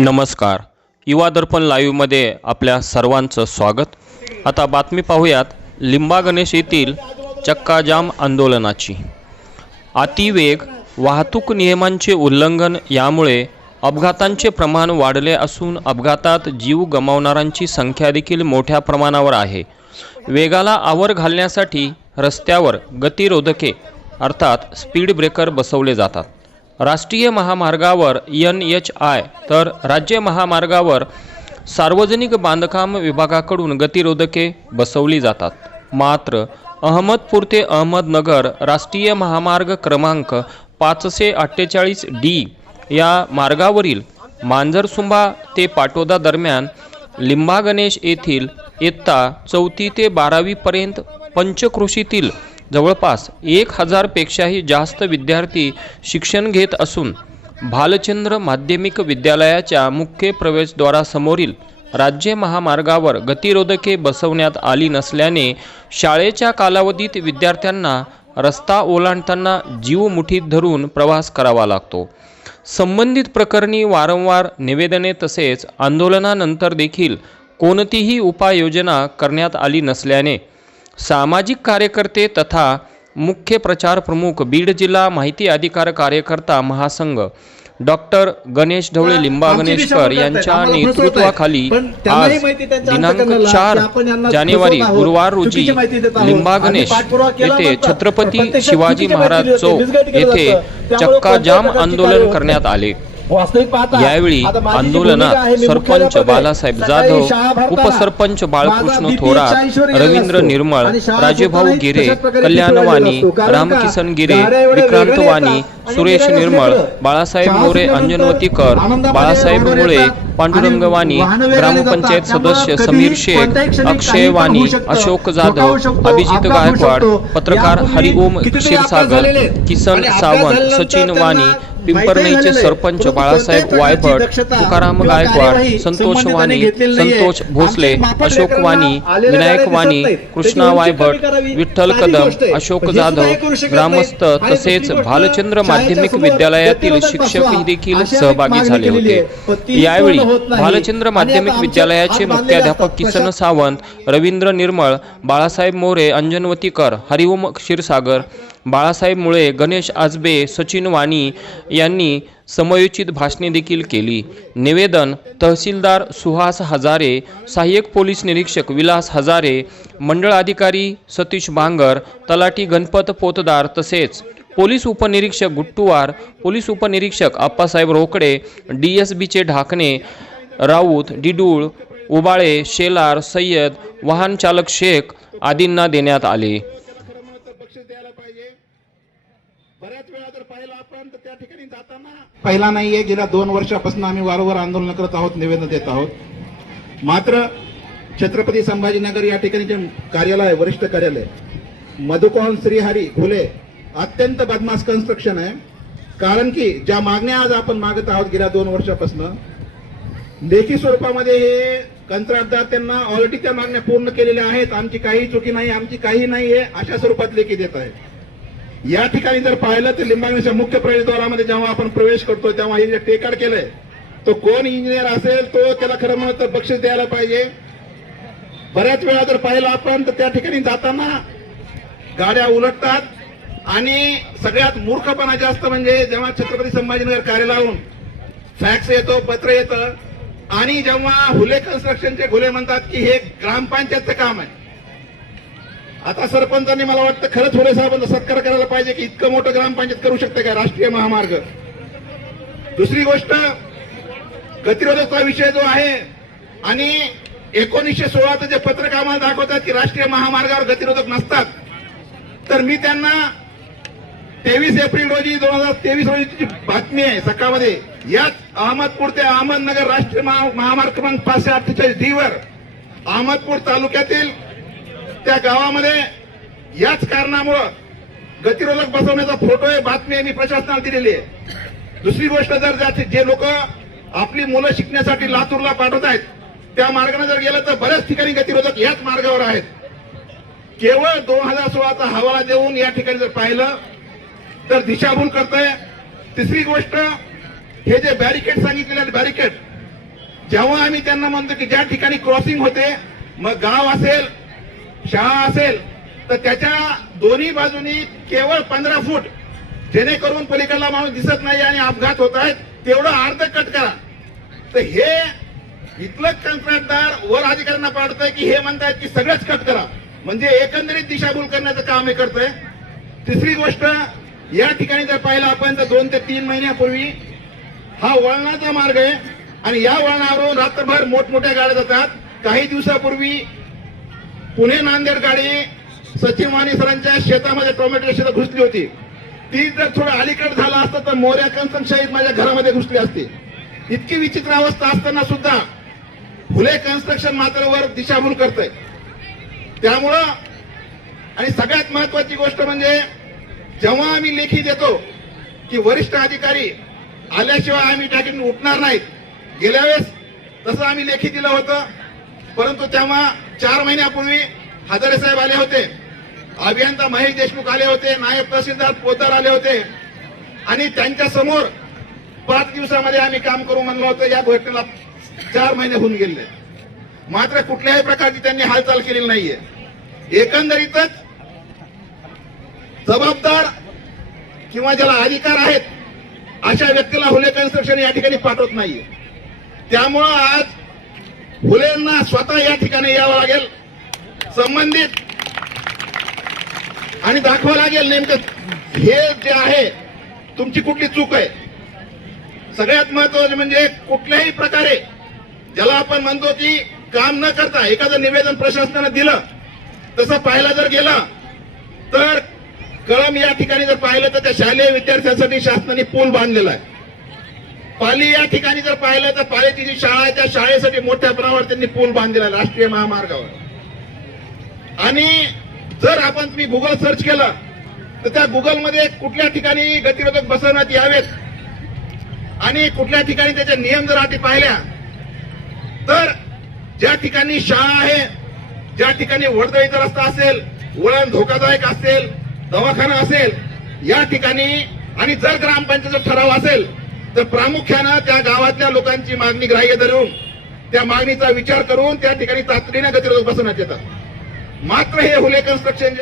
नमस्कार. युवा दर्पण लाईव्हमध्ये आपल्या सर्वांचं स्वागत. आता बातमी पाहूयात लिंबा गणेश येथील चक्काजाम आंदोलनाची. अतिवेग, वाहतूक नियमांचे उल्लंघन यामुळे अपघातांचे प्रमाण वाढले असून अपघातात जीव गमावणाऱ्यांची संख्या देखील मोठ्या प्रमाणावर आहे. वेगाला आवर घालण्यासाठी रस्त्यावर गतिरोधके अर्थात स्पीड ब्रेकर बसवले जातात. राष्ट्रीय महामार्गावर NHI तर राज्य महामार्गावर सार्वजनिक बांधकाम विभागाकडून गतिरोधके बसवली जातात. मात्र अहमदपूर ते अहमदनगर राष्ट्रीय महामार्ग क्रमांक 548D या मार्गावरील मांजरसुंबा ते पाटोदा दरम्यान लिंबा गणेश येथील इयत्ता 4वी ते 12वी पर्यंत पंचक्रोशीतील जवळपास 1000 पेक्षाही जास्त विद्यार्थी शिक्षण घेत असून भालचंद्र माध्यमिक विद्यालयाच्या मुख्य प्रवेशद्वारासमोरील राज्य महामार्गावर गतिरोधके बसवण्यात आली नसल्याने शाळेच्या कालावधीत विद्यार्थ्यांना रस्ता ओलांडताना जीव मुठीत धरून प्रवास करावा लागतो. संबंधित प्रकरणी वारंवार निवेदने तसेच आंदोलनानंतर देखील कोणतीही उपाययोजना करण्यात आली नसल्याने सामाजिक कार्यकर्ते तथा मुख्य प्रचार प्रमुख बीड जिल्हा माहिती अधिकार कार्यकर्ता महासंघ डॉक्टर गणेश ढवळे लिंबा गणेशकर यांच्या नेतृत्वाखाली आज दिनांक 4 जानेवारी गुरुवार रोजी लिंबा गणेश येथे छत्रपती शिवाजी महाराज चौक येथे चक्काजाम आंदोलन करण्यात आले. यावेळी आंदोलनात सरपंच बालासाहेब जाधव, उपसरपंच बाळकृष्ण थोरात, रवींद्र निर्मळ, राजेभाऊ गिरे, कल्याण वाणी, रामकिसन गिरे, विक्रांत वाणी, सुरेश निर्मळ, बाळासाहेब मोरे, अंजनवतीकर, बाळासाहेब मुळे, पांडुरंग वाणी, ग्रामपंचायत सदस्य समीर शेख, अक्षय वाणी, अशोक जाधव, अभिजित गायकवाड, पत्रकार हरिओम क्षीरसागर, किसन सावंत, सचिन वाणी, पिंपरनेचे सरपंच बाळासाहेब वायभट, तुकाराम गायकवाड, संतोष वाणी, संतोष भोसले, अशोक वाणी, विनायक वाणी, कृष्णा वायभट, विठ्ठल कदम, अशोक जाधव, ग्रामस्थ तसेच भालचंद्र माध्यमिक विद्यालयातील शिक्षकही देखील सहभागी झाले होते. यावेळी भालचंद्र माध्यमिक विद्यालयाचे मुख्याध्यापक किसन सावंत, रवींद्र निर्मळ, बाळासाहेब मोरे, अंजनवतीकर, हरिओम क्षीरसागर, बाळासाहेब मुळे, गणेश आजबे, सचिन वाणी यांनी समयोचित भाषणे देखील केली. निवेदन तहसीलदार सुहास हजारे, सहाय्यक पोलीस निरीक्षक विलास हजारे, मंडळ अधिकारी सतीश बांगर, तलाठी गणपत पोतदार तसेच पोलीस उपनिरीक्षक गुट्टुवार, पोलीस उपनिरीक्षक आप्पासाहेब रोकडे, DSBचे ढाकणे, राऊत, डिडूळ, उबाळे, शेलार, सय्यद, वाहन चालक शेख आदींना देण्यात आले. बऱ्याच वेळा जर पाहिलं आपण तर त्या ठिकाणी जाताना पहिला नाहीये, गेल्या 2 वर्षापासून आम्ही वारंवार आंदोलन करत आहोत, निवेदन देत आहोत. मात्र छत्रपती संभाजीनगर या ठिकाणी जे कार्यालय, वरिष्ठ कार्यालय मधुकॉन श्रीहरी घुले अत्यंत बदमाश कन्स्ट्रक्शन आहे. कारण की ज्या मागण्या आज आपण मागत आहोत गेल्या 2 वर्षापासून लेखी स्वरूपामध्ये हे कंत्राटदार त्यांना ऑलरेडी त्या मागण्या पूर्ण केलेल्या आहेत, आमची काही चुकी नाही, आमची काही नाही आहे अशा स्वरूपात लेखी देत आहे. या ठिकाणी जर पाहिलं तर लिंबा गणेशच्या मुख्य प्रवेशद्वारामध्ये जेव्हा आपण प्रवेश करतो तेव्हा हे जे टेकाड केलंय तो कोण इंजिनियर असेल तो त्याला खरं म्हणत तर बक्षीस द्यायला पाहिजे. बऱ्याच वेळा जर पाहिलं आपण तर त्या ठिकाणी जाताना गाड्या उलटतात आणि सगळ्यात मूर्खपणा जास्त म्हणजे जेव्हा छत्रपती संभाजीनगर कार्यालयाहून फॅक्स येतो, पत्र येतं आणि जेव्हा हुले कन्स्ट्रक्शनचे घुले म्हणतात की हे ग्रामपंचायतचं काम आहे. आता सरपंचांनी मला वाटतं खरंच हुले साहेबांचा सत्कार करायला पाहिजे की इतकं मोठं ग्रामपंचायत करू शकते का राष्ट्रीय महामार्ग. दुसरी गोष्ट गतिरोधकचा विषय जो आहे आणि 1916चं जे पत्रक आम्हाला दाखवतात की राष्ट्रीय महामार्गावर गतिरोधक नसतात, तर मी त्यांना 23 एप्रिल रोजी 2023 रोजीची बातमी आहे सकाळमध्ये, याच अहमदपूर ते अहमदनगर राष्ट्रीय महामार्ग क्रमांक 548D वर अहमदपूर तालुक्यातील त्या गावामध्ये याच कारणामुळे गतिरोधक बसवण्याचा फोटो आहे, बातमी आहे, मी प्रशासनाला दिलेली आहे. दुसरी गोष्ट जर जे लोक आपली मुलं शिकण्यासाठी लातूरला पाठवत आहेत त्या मार्गाने जर गेलं तर बऱ्याच ठिकाणी गतिरोधक याच मार्गावर आहेत. केवळ 2016चा हवाला देऊन या ठिकाणी जर पाहिलं तर दिशाभूल करतंय. तिसरी गोष्ट हे जे बॅरिकेड सांगितलेले बॅरिकेड जेव्हा आम्ही त्यांना म्हणतो की ज्या ठिकाणी क्रॉसिंग होते, मग गाव असेल, शाळा असेल, तर त्याच्या दोन्ही बाजूनी केवळ 15 फूट, जेणेकरून पलीकडला माणूस दिसत नाही आणि अपघात होत आहेत, तेवढं अर्ध कट करा. तर हे इथलं कंत्राटदार वर अधिकाऱ्यांना पाडतंय की हे म्हणतायत की सगळंच कट करा, म्हणजे एकंदरीत दिशाभूल करण्याचं काम हे करतंय. तिसरी गोष्ट, या ठिकाणी जर पाहिलं आपण तर 2 ते 3 महिन्यापूर्वी हा वळणाचा मार्ग आहे आणि या वळणावरून रात्रभर मोठमोठ्या गाड्या जातात. काही दिवसापूर्वी पुणे नांदेड गाडी सचिन वाणी सरांच्या शेतामध्ये टोमॅटो शेतात घुसली होती. ती जर थोडं अलीकडे झालं असतं तर मोर्या कंचन शाहीद माझ्या घरामध्ये घुसली असती. इतकी विचित्र अवस्था असताना सुद्धा फुले कन्स्ट्रक्शन मात्र वर दिशाभूल करतंय. त्यामुळं आणि सगळ्यात महत्वाची गोष्ट म्हणजे जेव्हा आम्ही लेखी देतो की वरिष्ठ अधिकारी आल्याशिवाय आम्ही टाकीतून उठणार नाहीत, गेल्या वेळेस तसं आम्ही लेखी दिलं होतं, परंतु तेव्हा 4 महिन्यापूर्वी हजारे साहेब आले होते, अभियंता महेश देशमुख आले होते, नायब तहसीलदार पोद्दार आले होते आणि त्यांच्या समोर 5 दिवसामध्ये आम्ही काम करू म्हणलं होतं. या घटनेला 4 महिने होऊन गेले, मात्र कुठल्याही प्रकारची त्यांनी हालचाल केलेली नाहीये. एकंदरीतच जबाबदार किंवा ज्याला अधिकार आहेत अशा व्यक्तीला हुले कन्स्ट्रक्शन या ठिकाणी पाठवत नाहीये. त्यामुळं आज हुलेंना स्वतः या ठिकाणी यावं लागेल, संबंधित आणि दाखवावं लागेल नेमकं हे जे आहे तुमची कुठली चूक आहे. सगळ्यात महत्वाचं म्हणजे कुठल्याही प्रकारे ज्याला आपण म्हणतो की काम न करता एखादं निवेदन प्रशासनानं दिलं, तसं पाहायला जर गेलं तर कळम या ठिकाणी जर पाहिलं तर त्या शालेय विद्यार्थ्यांसाठी शासनाने पूल बांधलेला आहे. पाली या ठिकाणी जर पाहिलं तर पालीची जी शाळा आहे त्या शाळेसाठी मोठ्या प्रमाणावर त्यांनी पूल बांधलेला आहे राष्ट्रीय महामार्गावर. आणि जर आपण तुम्ही गुगल सर्च केलं तर त्या गुगलमध्ये कुठल्या ठिकाणी गतिरोधक बसवण्यात यावेत आणि कुठल्या ठिकाणी त्याचे नियम जर अटी पाहिल्या तर ज्या ठिकाणी शाळा आहे, ज्या ठिकाणी वर्दळीचा रस्ता असेल, वळण धोकादायक असेल, दवाखाना असेल, या ठिकाणी आणि जर ग्रामपंचायत ठराव असेल तर प्रामुख्यानं त्या गावातल्या लोकांची मागणी ग्राह्य धरून त्या मागणीचा विचार करून त्या ठिकाणी तातडीने गतिरोधक बसवण्यात येतात. मात्र हे हुले कन्स्ट्रक्शन